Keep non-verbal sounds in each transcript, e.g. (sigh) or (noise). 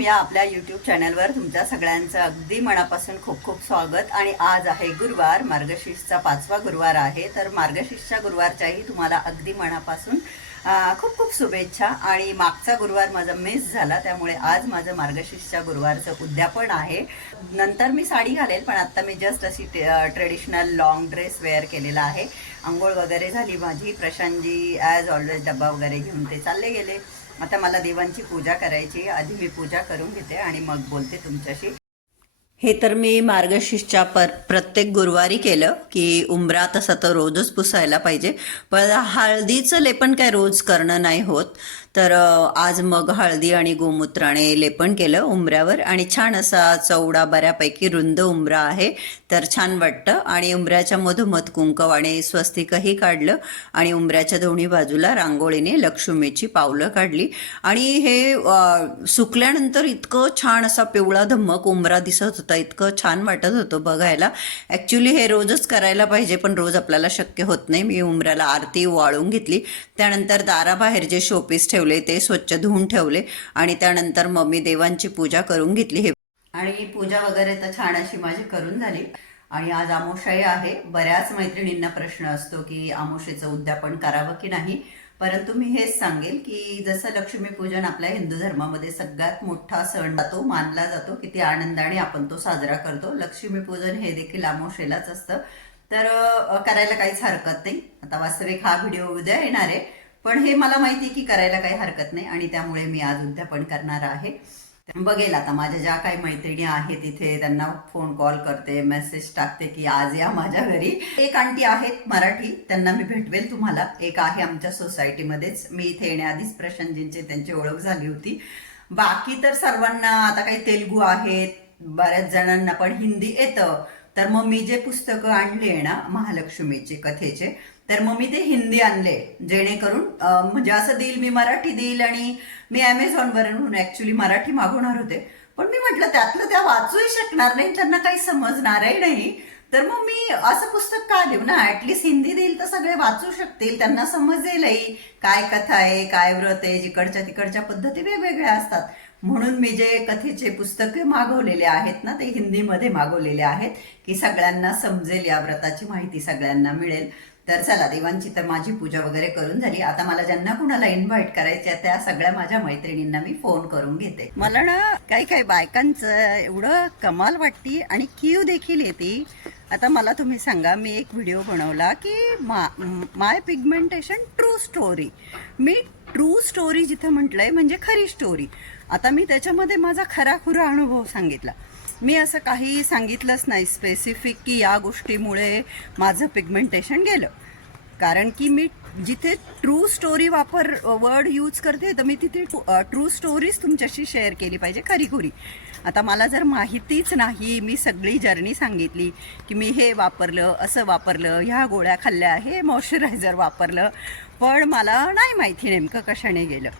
Maugham या आपल्या YouTube चॅनलवर तुमच्या सगळ्यांचं अगदी मनापासून खूप खूप स्वागत. आणि आज आहे गुरुवार मार्गशीर्षचा पाचवा गुरुवार आहे. तर मार्गशीर्षच्या गुरुवारच्याही तुम्हाला अगदी मनापासून खूप खूप शुभेच्छा. आणि मागचा गुरुवार माझा मिस झाला त्यामुळे आज माझं मार्गशीर्षच्या गुरुवारचं उद्यापन आहे. नंतर मी साडी घालेल पण आत्ता मी जस्ट अशी ट्रेडिशनल लॉंग ड्रेस वेअर केलेला आहे. आंघोळ वगैरे झाली माझी. प्रशांतजी ॲज ऑलवेज डब्बा वगैरे घेऊन ते चालले गेले. आता मला देवांची पूजा करायची आधी मी पूजा करून घेते आणि मग बोलते तुमच्याशी. हे तर मी मार्गशीर्षच्या पर प्रत्येक गुरुवारी केलं की उंबरा तसा तर रोजच पुसायला पाहिजे. पण हळदीचं लेपन काय रोज करणं नाही होत. तर आज मग हळदी आणि गोमूत्राने लेपन केलं उंबऱ्यावर आणि छान असा चौडा बऱ्यापैकी रुंद उंबरा आहे. तर छान वाटतं आणि उंबऱ्याच्या मधोमध कुंकव आणि स्वस्तिकही काढलं आणि उंबऱ्याच्या दोन्ही बाजूला रांगोळीने लक्ष्मीची पावलं काढली. आणि हे सुकल्यानंतर इतकं छान असा पिवळा धम्मक उंबरा दिसत होता. इतकं छान वाटत होतं बघायला. ॲक्च्युली हे रोजच करायला पाहिजे पण रोज आपल्याला शक्य होत नाही. मी उंबऱ्याला आरती वाळून घेतली. त्यानंतर दाराबाहेर जे शोपीस ठेवले ते स्वच्छ धुवून ठेवले आणि त्यानंतर मग मी देवांची पूजा करून घेतली. हे आणि पूजा वगैरे तर छान अशी माझी करून झाली. आणि आज आमोशाही आहे. बऱ्याच मैत्रिणींना प्रश्न असतो की आमोशेचं उद्यापन करावं की नाही? परंतु मी हेच सांगेल की जसं लक्ष्मीपूजन आपल्या हिंदू धर्मामध्ये सगळ्यात मोठा सण जातो मानला जातो किती आनंदाने आपण तो साजरा करतो. लक्ष्मीपूजन हे देखील आमोशेलाच असतं. तर करायला काहीच हरकत नाही. आता वास्तविक हा व्हिडिओ उद्या येणार आहे. पण हे मला माहिती की करायला काही हरकत नाही आणि त्यामुळे मी आज उद्यापन करणार आहे. बघेल आता माझ्या ज्या काही मैत्रिणी आहेत इथे त्यांना फोन कॉल करते मेसेज टाकते की आज या माझ्या घरी. एक आंटी आहेत मराठी त्यांना मी भेटवेल तुम्हाला. एक आहे आमच्या सोसायटीमध्येच मी इथे येण्याआधीच प्रशांतजींची त्यांची ओळख झाली होती. बाकी तर सर्वांना आता काही तेलगू आहेत बऱ्याच जणांना पण हिंदी येतं. तर मग मी जे पुस्तकं आणले ना महालक्ष्मीचे कथेचे तर मग मी ते हिंदी आणले जेणेकरून म्हणजे असं देईल मी मराठी देईल आणि मी अमेझॉनवरून ऍक्च्युली मराठी मागवणार होते. पण मी म्हटलं त्यातलं त्या वाचूही शकणार नाही त्यांना काही समजणारही नाही. तर मग मी असं पुस्तक का देऊ ना? ऍटलिस्ट हिंदी देईल तर सगळे वाचू शकतील त्यांना समजेलही. काय कथा आहे काय व्रत आहे जिकडच्या तिकडच्या पद्धती वेगवेगळ्या असतात. म्हणून मी जे कथेचे पुस्तके मागवलेले आहेत ना ते हिंदीमध्ये मागवलेले आहेत की सगळ्यांना समजेल या व्रताची माहिती सगळ्यांना मिळेल. तर चला देवांची तर माझी पूजा वगैरे करून झाली. आता मला ज्यांना कुणाला इन्व्हाइट करायच्या त्या सगळ्या माझ्या मैत्रिणींना मी फोन करून घेते. मला ना काही काही बायकांचं एवढं कमाल वाटती आणि क्यू देखील येते. आता मला तुम्ही सांगा मी एक व्हिडिओ बनवला की मा माय पिगमेंटेशन ट्रू स्टोरी मी ट्रू स्टोरी जिथं म्हटलंय म्हणजे खरी स्टोरी आता मी त्याच्यामध्ये माझा खरा खुरा अनुभव सांगितला. मी असं काही सांगितलंच नाही स्पेसिफिक की या गोष्टीमुळे माझं पिगमेंटेशन गेलं. कारण की मी जिथे ट्रू स्टोरी वापर वर्ड यूज करते तर मी तिथे ट्रू स्टोरीज तुमच्याशी शेअर केली पाहिजे खरीखुरी आता मला जर माहितीच नाही मी सगळी जर्नी सांगितली की मी हे वापरलं असं वापरलं ह्या गोळ्या खाल्ल्या हे मॉइश्चरायझर वापरलं पण मला नाही माहिती नेमकं कशाने गेलं.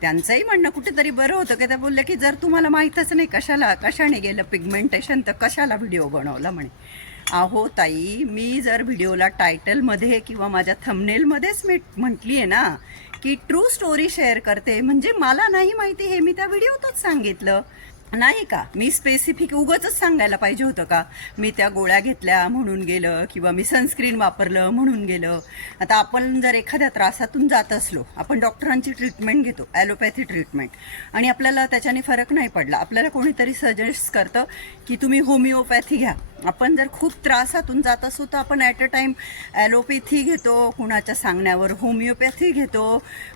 त्यांचंही म्हणणं कुठेतरी बरं होतं की त्या बोलल्या की जर तुम्हाला माहीतच नाही कशाला कशाने गेलं पिगमेंटेशन तर कशाला व्हिडिओ बनवला म्हणे. अहो ताई मी जर व्हिडिओला टायटलमध्ये किंवा माझ्या थंबनेलमध्येच मी म्हटली आहे ना की ट्रू स्टोरी शेअर करते म्हणजे मला नाही माहिती हे मी त्या व्हिडिओतच सांगितलं. नाही का? मी स्पेसिफिक उगच सांगायला पाहिजे होतं का? मी त्या गोळ्या घेतल्या म्हणून गेलं किंवा मी सनस्क्रीन वापरलं म्हणून गेलं. आता आपण जर एखाद्या त्रासातून जात असलो आपण डॉक्टरांची ट्रीटमेंट घेतो ॲलोपॅथी ट्रीटमेंट आणि आपल्याला त्याच्याने फरक नाही पडला आपल्याला कोणीतरी सजेस्ट करतं की तुम्ही होमिओपॅथी घ्या. आपण जर खूप त्रासातून जात असू तर आपण ॲट अ टाईम ॲलोपॅथी घेतो कुणाच्या सांगण्यावर होमिओपॅथी घेतो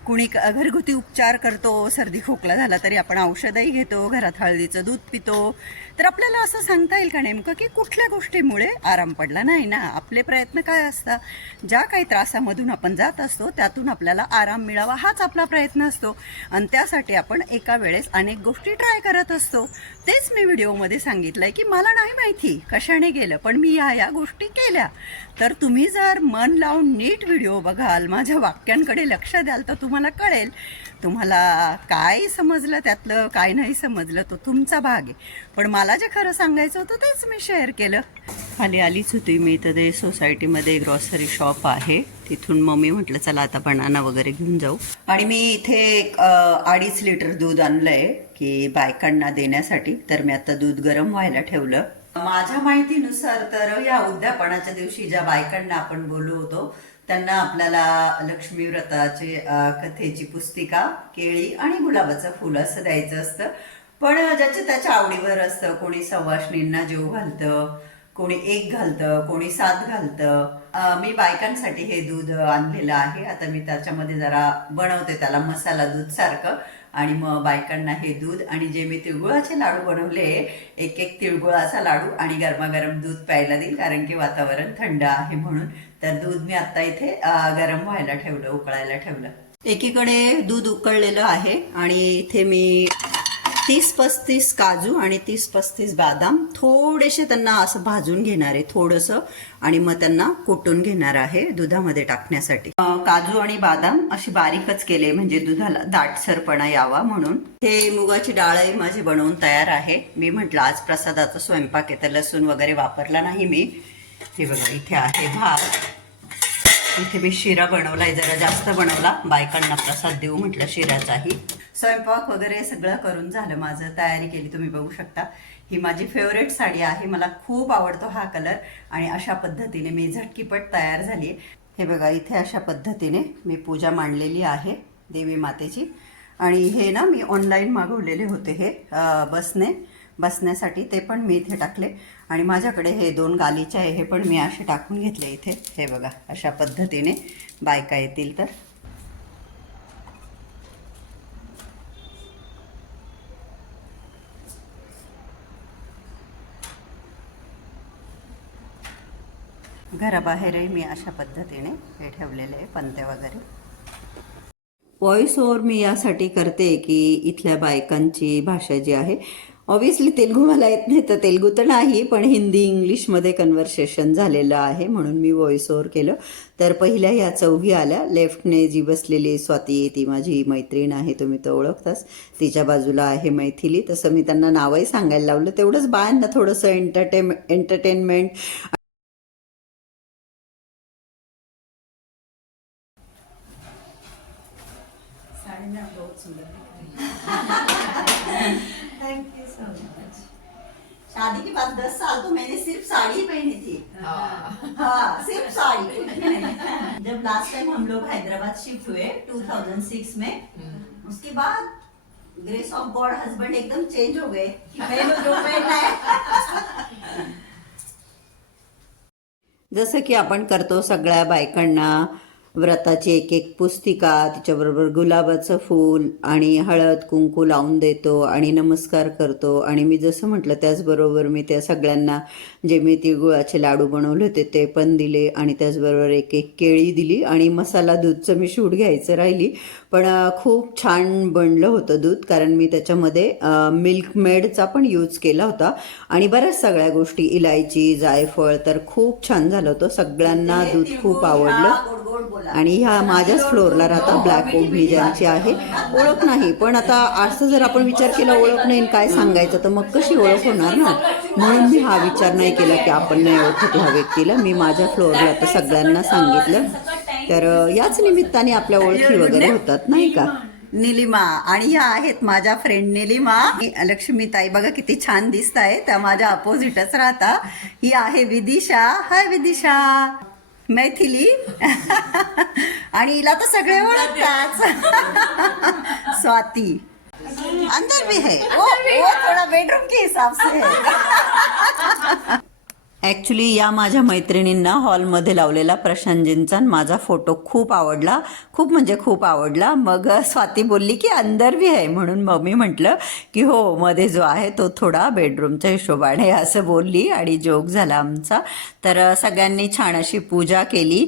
कुणी क- घरगुती उपचार करतो सर्दी खोकला झाला तरी आपण औषधही घेतो घरात हळदीचं दूध पितो तर आपल्याला असं सांगता येईल का नेमकं की कुठल्या गोष्टीमुळे आराम पडला? नाही ना. आपले प्रयत्न काय असतात? ज्या काही त्रासामधून आपण जात असतो त्यातून आपल्याला आराम मिळावा हाच आपला प्रयत्न असतो. आणि त्यासाठी आपण एका वेळेस अनेक गोष्टी ट्राय करत असतो. तेच मी व्हिडिओमध्ये सांगितलंय की मला नाही माहिती कशाने गेलं पण मी या या गोष्टी केल्या. तर तुम्ही जर मन लावून नीट व्हिडिओ बघाल माझ्या वाक्यांकडे लक्ष द्याल तर तुम्हाला कळेल तुम्हाला काय समजलं त्यातलं काय नाही समजलं तो तुमचा भाग आहे. पण मला जे खरं सांगायचं होतं तेच मी शेअर केलं. खाली आलीच होती मी तर ते सोसायटीमध्ये ग्रॉसरी शॉप आहे. तिथून मग मी म्हटलं चला आता बनाना वगैरे घेऊन जाऊ. आणि मी इथे एक, अडीच लिटर दूध आणलंय की बायकांना देण्यासाठी. तर मी आता दूध गरम व्हायला ठेवलं. माझ्या माहितीनुसार तर या उद्यापनाच्या दिवशी ज्या बायकांना आपण बोलू होतो त्यांना आपल्याला लक्ष्मी व्रताचे कथेची पुस्तिका केळी आणि गुलाबाचं फुल असं द्यायचं असतं. पण ज्याच्या त्याच्या आवडीवर असतं कोणी सवाष्णींना जेव घालतं कोणी एक घालतं कोणी सात घालतं. मी बायकांसाठी हे दूध आणलेलं आहे. आता मी त्याच्यामध्ये जरा बनवते त्याला मसाला दूध सारखं. आणि मग बायकांना हे दूध आणि जे मी तिळगुळाचे लाडू बनवले एक एक तिळगुळाचा लाडू आणि गरमागरम दूध प्यायला देईल कारण की वातावरण थंड आहे म्हणून. तर दूध मी आता इथे गरम व्हायला ठेवलं उकळायला ठेवलं. एकीकडे दूध उकळलेलं आहे आणि इथे मी तीस पस्तीस काजू आणि तीस पस्तीस बदाम थोडेसे त्यांना असं भाजून घेणार आहे थोडंसं आणि मग त्यांना कुटून घेणार आहे दुधामध्ये टाकण्यासाठी. काजू आणि बदाम अशी बारीकच केले म्हणजे दुधाला दाटसरपणा यावा म्हणून. हे मुगाची डाळही माझी बनवून तयार आहे. मी म्हटलं आज प्रसादाचा स्वयंपाक आहे तर लसूण वगैरे वापरला नाही मी. हे बघा इथे आहे भात. इथे मी शिरा बनवलाय जरा जास्त बनवला. बायकांना प्रसाद देऊ म्हटलं शिऱ्याचाही. स्वयंपाक वगैरे सगळं करून झालं माझं तयारी केली तुम्ही बघू शकता. ही माझी फेवरेट साडी आहे मला खूप आवडतो हा कलर आणि अशा पद्धतीने मी झटकीपट तयार झाली हे बघा इथे अशा पद्धतीने मी पूजा मांडलेली आहे देवी मातेची. आणि हे ना मी ऑनलाईन मागवलेले होते हे बसने. बसण्यासाठी ते पण मी इथे टाकले. आणि माझ्याकडे हे दोन गालीचे आहे हे पण मी असे टाकून घेतले इथे. हे बघा अशा पद्धतीने बायका येतील तर. घराबाहेरही मी अशा पद्धतीने हे ठेवलेले आहे पंते वगैरे. व्हॉइस ओव्हर मी यासाठी करते की इथल्या बायकांची भाषा जी आहे ऑब्विसली तेलगू मला येत नाही तर तेलगू तर नाही पण हिंदी इंग्लिशमध्ये कन्व्हर्सेशन झालेलं आहे म्हणून मी व्हॉइस ओव्हर केलं. तर पहिल्या ह्या चौघी आल्या लेफ्टने जी बसलेली स्वाती ती माझी मैत्रीण आहे तुम्ही तर ओळखताच तिच्या बाजूला आहे मैथिली तसं मी त्यांना नावही सांगायला लावलं. तेवढंच बायांना थोडंसं एंटरटेन एंटरटेनमेंट शादी के बाद दस साल तो मैंने सिर्फ़ साड़ी पहनी थी। हाँ। सिर्फ़ साड़ी जब लास्ट टाइम हम लोग हैदराबाद शिफ्ट हुए 2006 में उसके बाद ग्रेस ऑफ़ गॉड हस्बैंड एकदम चेंज हो गए है। जसं की आपण करतो सगळ्या बायकांना व्रताची एक एक पुस्तिका तिच्याबरोबर गुलाबाचं फूल आणि हळद कुंकू लावून देतो आणि नमस्कार करतो. आणि मी जसं म्हटलं त्याचबरोबर मी त्या सगळ्यांना जे मी तिळगुळाचे लाडू बनवले होते ते पण दिले आणि त्याचबरोबर एक एक केळी दिली आणि मसाला दूधचं मी शूट घ्यायचं राहिली. पण खूप छान बनलं होतं दूध कारण मी त्याच्यामध्ये मिल्क मेडचा पण यूज केला होता. आणि बऱ्याच सगळ्या गोष्टी इलायची जायफळ तर खूप छान झालं होतं. सगळ्यांना दूध खूप आवडलं. आणि ह्या माझ्याच फ्लोअरला राहता ब्लॅक ओढणी ज्यांची आहे ओळख नाही. पण आता असं जर आपण विचार केला ओळख नाही काय सांगायचं तर मग कशी ओळख होणार ना? म्हणून मी हा विचार नाही केला की आपण नाही ओळखत ह्या व्यक्तीला. मी माझ्या फ्लोअरला आता सगळ्यांना सांगितलं. तर याच निमित्ताने आपल्या ओळखी वगैरे होतात नाही का? निलिमा आणि ह्या आहेत माझ्या फ्रेंड निलिमा लक्ष्मी ताई बघा किती छान दिसत आहे त्या माझ्या अपोजिटच राहता. ही आहे विदिशा. हाय विदिशा. मैथिली. आणि हिला तर सगळे ओळखतात. स्वाती. अंदर भी है. वो, वो थोड़ा बेडरूम के हिसाब से. है ॲक्च्युली या माझ्या मैत्रिणींना हॉलमध्ये लावलेला प्रशांतजींचा माझा फोटो खूप आवडला. खूप म्हणजे खूप आवडला. मग स्वाती बोलली की अंदर बी आहे म्हणून मग मी म्हटलं की हो मध्ये जो आहे तो थोडा बेडरूमच्या हिशोबाने. असं बोलली आणि जोक झाला आमचा. तर सगळ्यांनी छान अशी पूजा केली.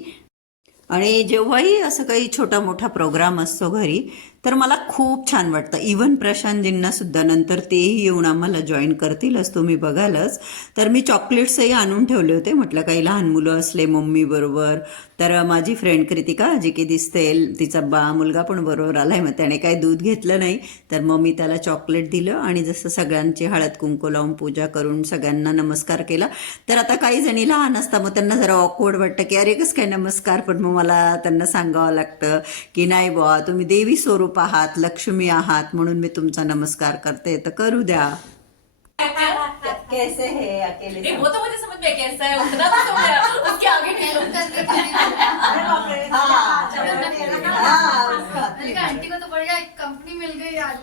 आणि जेव्हाही असं काही छोटा मोठा प्रोग्राम असतो घरी तर मला खूप छान वाटतं. इव्हन प्रशांतजींना सुद्धा नंतर तेही येऊन आम्हाला जॉईन करतीलच तुम्ही बघालच. तर मी चॉकलेट्सही आणून ठेवले होते. म्हटलं काही लहान मुलं असले मम्मीबरोबर तर माझी फ्रेंड कृतिका जी की दिसते तिचा बा मुलगा पण बरोबर आलाय मग त्याने काही दूध घेतलं नाही. तर मग मी त्याला चॉकलेट दिलं आणि जसं सगळ्यांची हळद कुंकू लावून पूजा करून सगळ्यांना नमस्कार केला. तर आता काही जणी लहान असतात मग त्यांना जरा ऑकवर्ड वाटतं की अरे कसं काय नमस्कार? पण मग मला त्यांना सांगावं लागतं की नाही बुवा तुम्ही देवी स्वरूप आहात लक्ष्मी आहात म्हणून मी तुमचा नमस्कार करते. तर करू द्या. कैसे है अकेले नहीं, वो तो मुझे समझ में कैसा है उतना तो समझ आया उसके आगे आंटी को तो बढ़िया एक कंपनी मिल गई आज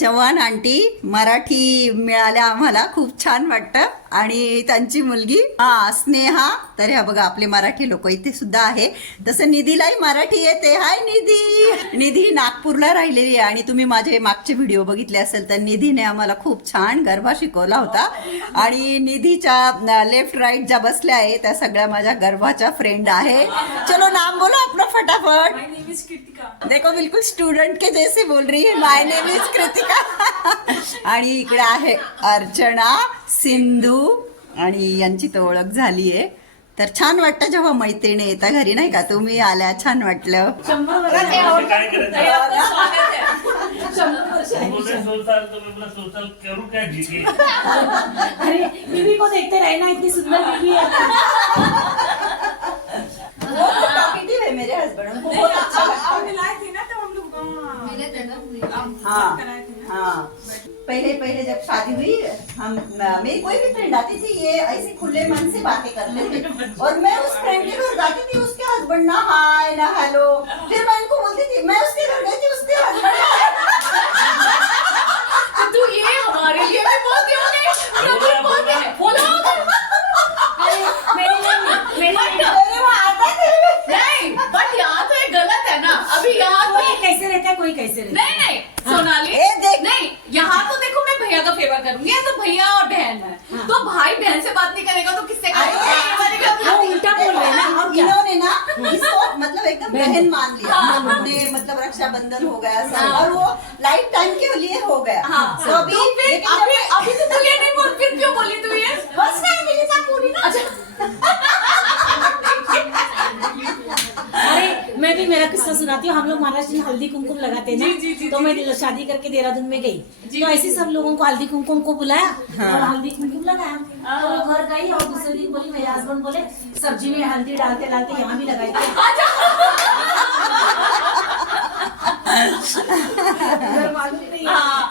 चव्हाण आंटी मराठी मिळाल्या आम्हाला खूप छान वाटतं. आणि त्यांची मुलगी हा स्नेहा. तर ह्या बघा आपले मराठी लोक इथे सुद्धा आहे. तसं निधीलाही मराठी येते. हाय निधी! निधी नागपूरला राहिलेली आहे. आणि तुम्ही माझे मागचे व्हिडिओ बघितले असेल तर निधीने आम्हाला खूप छान गरबा शिकवला होता. आणि निधीच्या लेफ्ट राईट ज्या बसल्या आहे त्या सगळ्या माझ्या गरबाच्या फ्रेंड आहे. चलो नाम बोलो आपलं फटाफट. देखो बिल्कुल स्टूडेंट के जैसे बोल रही है. माय नेम इज कृतिका आणि इकडे आहे अर्चना सिंधू. आणि यांची तर ओळख झाली आहे तर छान वाटतं जेव्हा मैत्रिणी येतात घरी नाही का? तुम्ही आल्या छान वाटलं. है है. है उनको बहुत है हाँ हाँ पहले पहले जब शादी हुई हम मेरी कोई भी फ्रेंड आती थी ये ऐसे खुले मन से बातें करते थे। और मैं उस फ्रेंड के घर जाती थी उसके हस्बैंड ना हाय ना हेलो फिर मैं इनको बोलती थी मैं उसके घर गई थी उसके हस्बैंड तो तू ये हमारे लिए भी बोलती होगी प्रभु बोलते हैं बोलो। मेरी आता थे नहीं बट यहाँ तो ये गलत है ना। अभी यहाँ तो कोई कैसे रहता है कोई कैसे रहता नहीं नहीं सोनाली ए, देख। नहीं यहाँ तो देखो मैं भैया का फेवर करूँगी ये तो भैया और बहन है। तो भाई बहन से बात नहीं करेगा तो किससे करेगा? उल्टा बोल रहे ना और इन्होंने ना इसको मतलब एकदम बहन। मान लिया। हमने मतलब रक्षाबंधन हो गया सब। और वो लाइफ टाइम के लिए हो गया। हाँ। तो अभी तो फिर लेकिन अभी अभी तो तू ये नहीं बोल फिर क्यों बोली तू ये? बस नहीं मिली था पूरी ना। अरे मैं भी मेरा किस्सा सुनाती हूँ। हम लोग महाराष्ट्र में हल्दी कुमकुम लगाते हैं जी, जी, जी, तो मैं शादी करके देहरादून में गई। तो ऐसे सब लोगों को हल्दी कुमकुम को बुलाया और हल्दी कुमकुम लगाया। तो घर गई और दूसरे दिन बोली मेरे हस्बैंड बोले सब्ज़ी में हल्दी डालते डालते यहाँ भी लगाई थी घर मालूम नहीं है हाँ।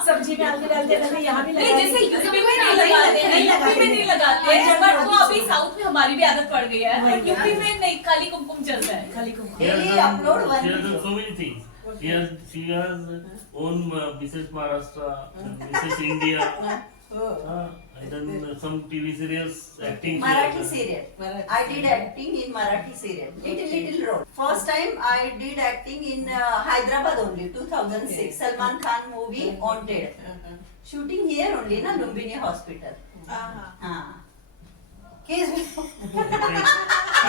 सब्ज़ी में हल्दी डालते डालते यहाँ भी नहीं जैसे यूपी में नहीं लगाते हैं यूपी में नहीं लगाते हैं बट वो अभी साउथ में हमारी भी आदत पड़ गई है यूपी में नहीं काली कुमकुम चलता है खाली कुमकुम Daily upload one She has video. done so many things. She has, she has own uh, Mrs. Maharashtra, Mrs. India. Uh, and then uh, some TV serials acting. Marathi serial. I did acting in Marathi serial. Little little role. First time I did acting in uh, Hyderabad only, 2006. Salman Khan movie Wanted. Shooting here only, na Lumbini Hospital. हाँ. Case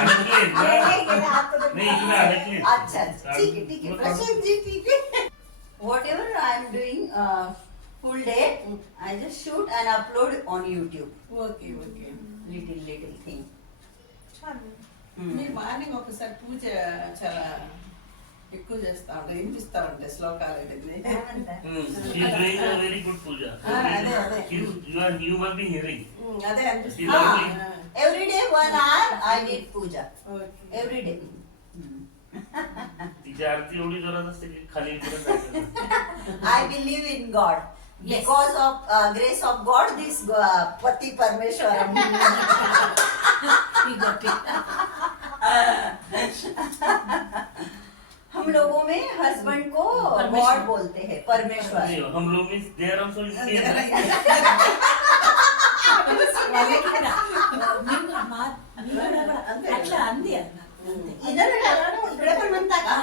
अडकले ना? नाही अडकले अच्छा अच्छा. ठीक ठीक प्रशांत जी ठीक what I am doing Full day I just shoot and upload on YouTube okay okay little little thing మీరు మార్నింగ్ ఒకసారి పూజ చాలా ఎక్కువ చేస్తా ఉంటారు వినిపిస్తా ఉంటాయి శ్లోకాలు అనేది काय म्हणताय She is doing a very good puja. Ah, అదే, అదే. You, you, are, you must be hearing. ఉమ్, అదే She అనిపిస్తుంది lovely. Every day one hour I did Pooja okay every day तिची आरती एवढी जोरात असते की खाली उतरत जायचं. I believe in God Because of grace of God this पती परमेश्वर हम लोगों में हस्बैंड को गॉड बोलते हैं परमेश्वर हम लोग मींस देयर आल्सो इधर इकडे पण म्हणता का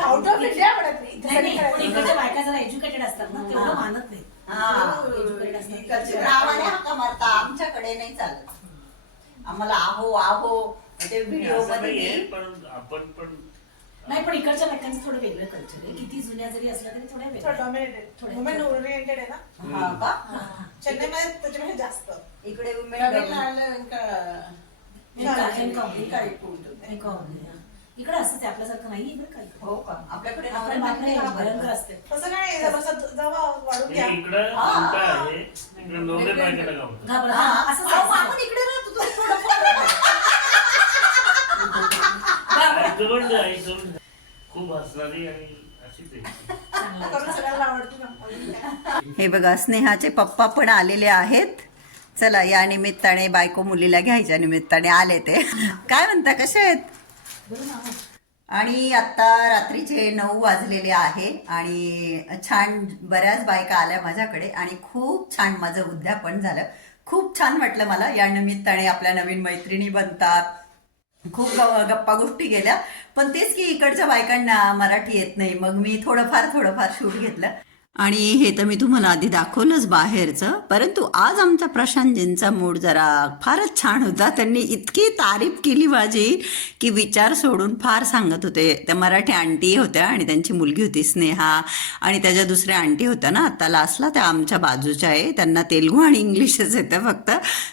आउट ऑफ इंडिया म्हणत नाही रावाने हक्का मारता. आमच्याकडे नाही चालत. आम्हाला आहो आहो ते व्हिडिओमध्ये आपण पण नाही पण इकडच्या बायकांचं थोडं वेगळं कल्चर आहे. किती जुन्या जरी असल्या तरी थोड्या वेगळ्या. वुमेन ओरिएंटेड आहे ना? हा का? चेन्नईमध्ये त्याच्यापेक्षा जास्त. इकडे वुमेन इकडे असंच ते आपल्यासारखं नाही इकडे. काही हो का? आपल्याकडे आपण मागणी असते. तसं काय वाढून घ्या. इकडे हा. असं आपण इकडे राहतो थोडं (laughs) हे बघा स्नेहाचे पप्पा पण आलेले आहेत. चला या निमित्ताने बायको मुलीला घ्यायच्या निमित्ताने आले ते. काय म्हणता कसे आहेत? आणि आत्ता रात्रीचे नऊ वाजलेले आहे आणि छान बऱ्याच बायका आल्या माझ्याकडे आणि खूप छान माझं उद्यापन झालं. खूप छान वाटलं मला. या निमित्ताने आपल्या नवीन मैत्रिणी बनतात. खूप गप्पा गोष्टी गेल्या पण तेच की इकडच्या बायकांना मराठी येत नाही. मग मी थोडंफार थोडंफार शूट घेतलं. आणि हे तर मी तुम्हाला आधी दाखवलंच बाहेरचं परंतु आज आमचा प्रशांतजींचा मूड जरा फारच छान होता. त्यांनी इतकी तारीफ केली माझी की विचार सोडून फार सांगत होते. त्या मराठी आंटी होत्या आणि त्यांची मुलगी होती स्नेहा. आणि त्याच्या दुसऱ्या आंटी होत्या ना आत्ता लासला त्या आमच्या बाजूच्या आहे. त्यांना तेलगू आणि इंग्लिशच येतं फक्त.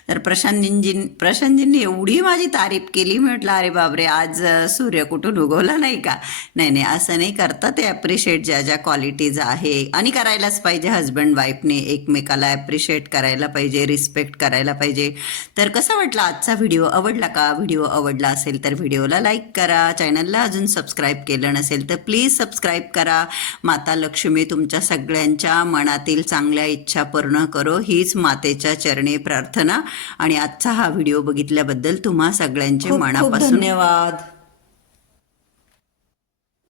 तर प्रशांतजींजी प्रशांतजींनी एवढी माझी तारीफ केली. म्हटलं अरे बापरे आज सूर्य कुठून उगवला नाही का? नाही नाही असं नाही करता. ते ॲप्रिशिएट ज्या ज्या क्वालिटीज आहे. आणि आणि करायलाच पाहिजे. हस्बंड वाईफने एकमेकाला ॲप्रिशिएट करायला पाहिजे रिस्पेक्ट करायला पाहिजे. तर कसा वाटला आजचा व्हिडिओ आवडला का? व्हिडिओ आवडला असेल तर व्हिडिओला लाईक करा. चॅनलला अजून सबस्क्राईब केलं नसेल तर प्लीज सबस्क्राईब करा. माता लक्ष्मी तुमच्या सगळ्यांच्या मनातील चांगल्या इच्छा पूर्ण करो. हीच मातेच्या चरणी प्रार्थना. आणि आजचा हा व्हिडिओ बघितल्याबद्दल तुम्हा सगळ्यांचे मनापासून धन्यवाद.